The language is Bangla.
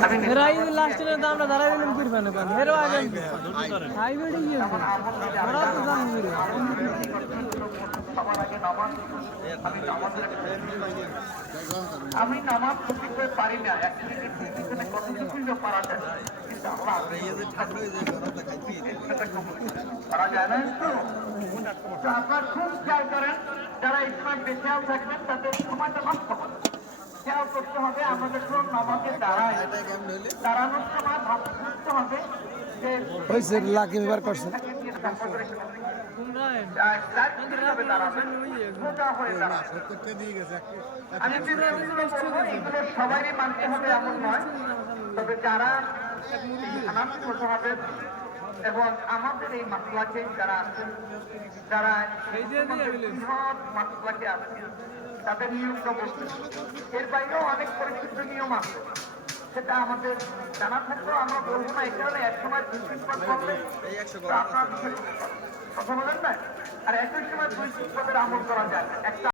রাই লাস্টের দামটা দাঁড়াই দিলাম কি পানে পান হেরো আগে হাইওয়ে দিয়ে ওরা তো জান দিরে আমি নামাজ পড়তে পারি না একদিনে কতটুকুই পারা যায় কিন্তু আল্লাহ পারা যায় না তো আপনার খুব খেয়াল করেন যারা ইসলাম বেঁচেও থাকবেন তাদের সময়টা নষ্ট হবে খেয়াল করতে হবে আমাদের কোন নামাজে দাঁড়ানোর সময় ভাবতে হবে যে লাকি ব্যবহার করছেন সবারই মানতে হবে এমন নয় তবে যারা করতে হবে এবং আমাদের এই মাসলাকে যারা আছেন যারা মাসলাকে আছেন তাদের নিয়মটা বলতে এর বাইরেও অনেক পরিচিত নিয়ম আছে সেটা আমাদের জানা থাকলেও আমরা বলবো না এই কারণে এক সময় দুই তিন পদ বললে আপনার কথা বলেন না আর একই সময় দুই তিন পদের আমল করা যায় একটা